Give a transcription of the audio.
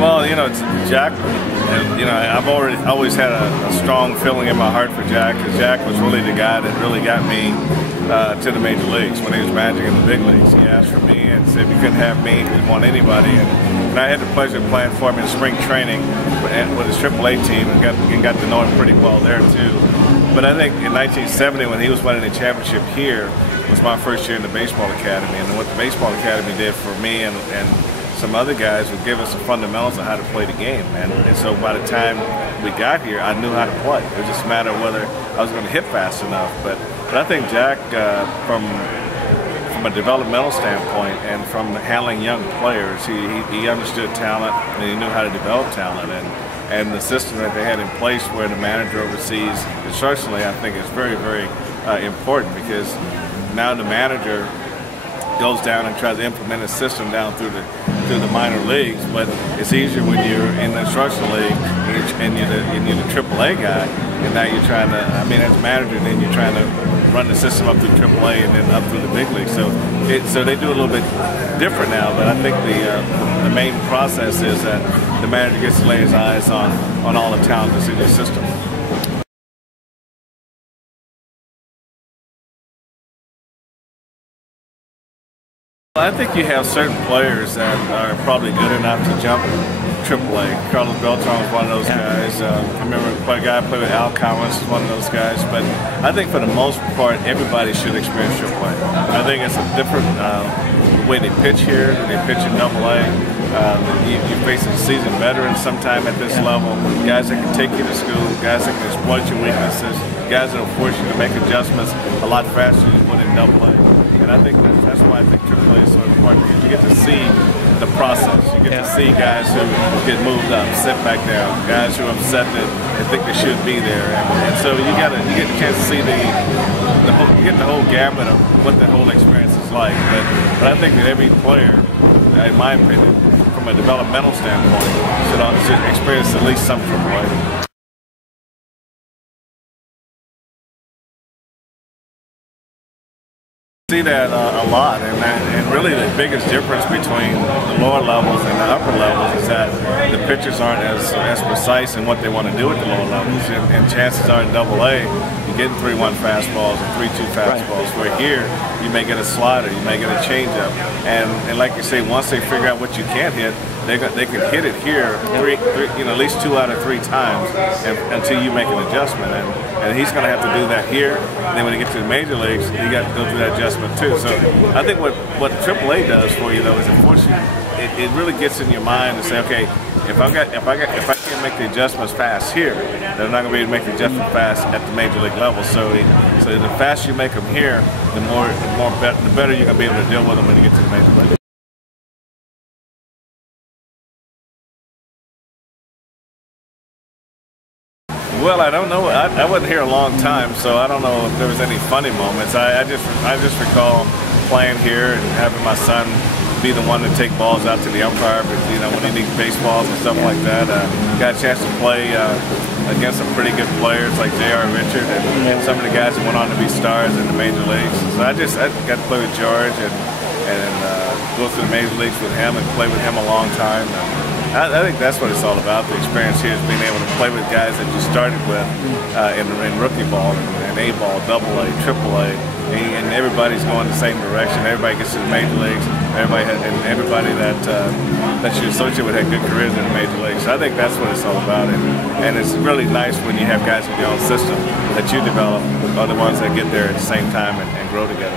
Well, Jack, I've always had a strong feeling in my heart for Jack, because Jack was really the guy that really got me to the major leagues when he was managing in the big leagues. He asked for me and said if he couldn't have me, he didn't want anybody. And I had the pleasure of playing for him in spring training with his AAA team and got to know him pretty well there too. But I think in 1970, when he was winning the championship here, was my first year in the baseball academy. And what the baseball academy did for me and some other guys would give us the fundamentals of how to play the game. And so by the time we got here, I knew how to play. It was just a matter of whether I was going to hit fast enough. But I think Jack, from a developmental standpoint and from handling young players, he understood talent and he knew how to develop talent. And the system that they had in place where the manager oversees instructionally, I think is very, very important, because now the manager goes down and tries to implement a system down through the minor leagues, but it's easier when you're in the instructional league and you're the AAA guy, and now you're trying to, as a manager, then you're trying to run the system up through AAA and then up through the big league. So they do it a little bit different now, but I think the main process is that the manager gets to lay his eyes on all the talent that's in your system. I think you have certain players that are probably good enough to jump AAA. Carlos Beltran was one of those guys. I remember a guy I played with, Al Collins, was one of those guys. But I think for the most part, everybody should experience AAA. I think it's a different way they pitch here than they pitch in AA. You're facing seasoned veterans sometime at this level, guys that can take you to school, guys that can exploit your weaknesses, guys that will force you to make adjustments a lot faster than you would in AA. And I think that's why I think AAA is so important, because you get to see the process. You get to see guys who get moved up, sit back down, guys who are upset that they think they should be there, and so you get a chance to see you get the whole gamut of what the whole experience is like. But I think that every player, in my opinion, from a developmental standpoint, should experience at least some AAA. See that a lot, and really the biggest difference between the lower levels and the upper levels is that the pitchers aren't as precise in what they want to do at the lower levels, and chances are in AA you're getting 3-1 fastballs and 3-2 fastballs, where here you may get a slider, you may get a changeup, and like you say, once they figure out what you can't hit, they can hit it here at least 2 out of 3 times until you make an adjustment, and he's going to have to do that here. And then when he gets to the major leagues, you got to go through that adjustment too. So I think what AAA does for you, though, is it forces you. It really gets in your mind to say, okay, if I can't make the adjustments fast here, then I'm not going to be able to make the adjustment fast at the major league level. So the faster you make them here, the better you're going to be able to deal with them when you get to the major league. Well, I don't know. I wasn't here a long time, so I don't know if there was any funny moments. I just recall playing here and having my son be the one to take balls out to the umpire, but when he needs baseballs and stuff like that. Got a chance to play against some pretty good players like J.R. Richard and some of the guys that went on to be stars in the major leagues. So I got to play with George and go through the major leagues with him and play with him a long time. I think that's what it's all about. The experience here is being able to play with guys that you started with in rookie ball and A-ball, AA, AAA, and everybody's going the same direction. Everybody gets to the major leagues. Everybody that you associate with had good careers in the major leagues. So I think that's what it's all about. And it's really nice when you have guys in your own system that you develop are the ones that get there at the same time and grow together.